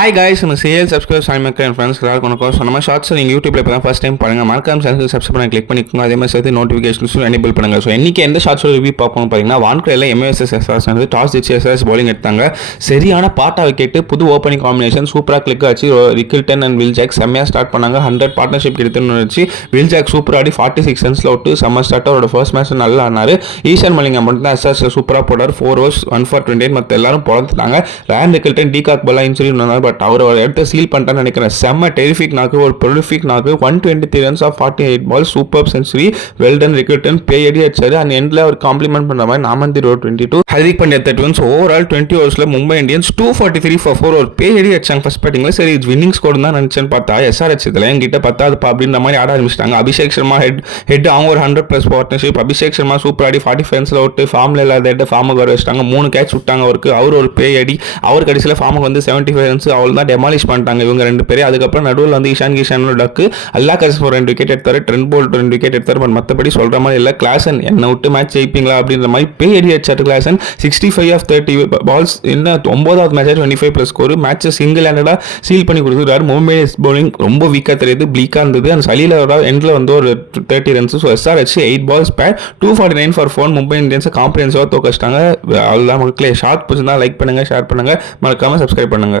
Hi guys, நம்ம sale subscribe சாமி மக்கள் ஃப்ரெண்ட்ஸ் எல்லாருக்கும் வணக்கம். ஸோ நம்ம ஷார்ட்ஸ் நீங்கள் யூடியூப்ல இப்போ தான் ஃபஸ்ட் டைம் பாருங்கள், மறக்காம சேனல் சப்ஸ்கிரைப் பண்ணி கிளிக் பண்ணிக்கோங்க. அதே மாதிரி சேர்த்து நோட்டிஃபிகேஷன்ஸும் எனேபிள் பண்ணுங்கள். ஸோ இன்றைக்கி எந்த ஷார்ட்ஸோட ரிவ்யூ பார்ப்போம் பார்த்தீங்கன்னா, வான்கடையில் எம்எஸ்எஸ் எஸ்ஆர்எஸ் வந்து டாஸ் ஜெயிச்சு எஸ்ஆர்எஸ் பவுலிங் எடுத்தாங்க. சரியான பாட்டா விக்கெட்டு, புது ஓப்பனிங் காம்பினேஷன் சூப்பராக கிளிக் ஆச்சு. ரிக்கில்டன் அண்ட் வில் ஜாக் செம்மையாக ஸ்டார்ட் பண்ணாங்க. 100 பார்ட்னர்ஷிப் கிடைத்துன்னு வச்சு வில் ஜாக் சூப்பர் ஆடி 46 ரன்ஸில் விட்டு செம்ம ஸ்டார்ட். அவரோட ஃபர்ஸ்ட் மேட்ச் நல்லா ஆனார். ஈஷான் மலிங்கா மட்டும் தான் எஸ்ஆர்எஸ் சூப்பராக போட்டார். 4 overs 1 for 28. மற்ற எல்லாரும் பிறந்துட்டாங்க. ரேன் ரிக்கில்டன் டிகாக் பாலா இன்சூரி வந்தார். பட் அவர் எடுத்த சீல் பண்ணிட்டான்னு நினைக்கிறேன். செம்ம டெரிஃபிக் நாக்கு, ஒரு ப்ரொலிஃபிக் நாக்கு. 123 runs of 48 balls, super century. Well done Rickelton பேயடி அடிச்சாரு. அந்த எண்ட்ல அவர் காம்ப்ளிமெண்ட் பண்ண மாதிரி நாமந்தி road 22, Hardik Pandya 31. Overall 20 ஓவர்ஸ்ல Mumbai Indians 243 for 4 ஒரு பேயடி அடிச்சாங்க ஃபர்ஸ்ட் பேட்டிங்ல. சரி வின்னிங் ஸ்கோர் தான் நினைச்சேன்னு பார்த்தா எஸ்ஆர்எச் இதில் என்கிட்ட பத்தாதுப்பா அப்படின்ற மாதிரி ஆட ஆரம்பிச்சிட்டாங்க. அபிஷேக் சர்மா ஹெட் அவங்க ஒரு 100+ பார்ட்னர்ஷிப். அபிஷேக் சர்மா சூப்பர் ஆடி 45 runsல விட்டு ஃபார்ம்ல இல்லாத ஹெட் ஃபார்முக்கு வர வச்சிட்டாங்க. 3 கேட்ச் விட்டாங்க அவருக்கு. அவர் ஒரு பேயடி. அவர் கடைசியில் ஃபார்முக்கு வந்து 75 runs அவள் தான் டெமாலிஷ் பண்ணிட்டாங்க இவங்க 2 பேரும். அதுக்கப்புறம் நடுவில் வந்து இஷான் கிஷானோட டக்கு, அல்லா கசிப் 2 விக்கெட் எடுத்தாரு. ட்ரெண்ட் போல்ட் 2 விக்கெட் எடுத்தாரு. பட் மற்றபடி சொல்ற மாதிரி இல்லை. கிளாசன் என்ன விட்டு மேட்ச் ஜெயிப்பீங்களா அப்படின்ற மாதிரி பேயடி அடிச்சாரு கிளாசன். 65 of 30 balls. என்ன 9வது மேட்ச் 25+ ஸ்கோர். மேட்சை சிங்கிள் ஹேண்டடா சீல் பண்ணி கொடுத்துருக்காரு. மும்பை பவுலிங் ரொம்ப வீக்காக தெரியுது, பிளீக்காக இருந்தது. அந்த சலீலோட எண்டில் வந்து ஒரு 30 runs. ஸோ எஸ்ஆர்எச் 8 balls பேட் 249 for 4. மும்பை இந்தியன்ஸை காம்ப்ரிஹென்சிவாக தோக்கச்சிட்டாங்க. அவ்வளோதான் மக்களே. ஷார்ட் பிடிச்சிருந்தா லைக் பண்ணுங்க, ஷேர் பண்ணுங்க, மறக்காம சப்ஸ்கிரைப் பண்ணுங்க.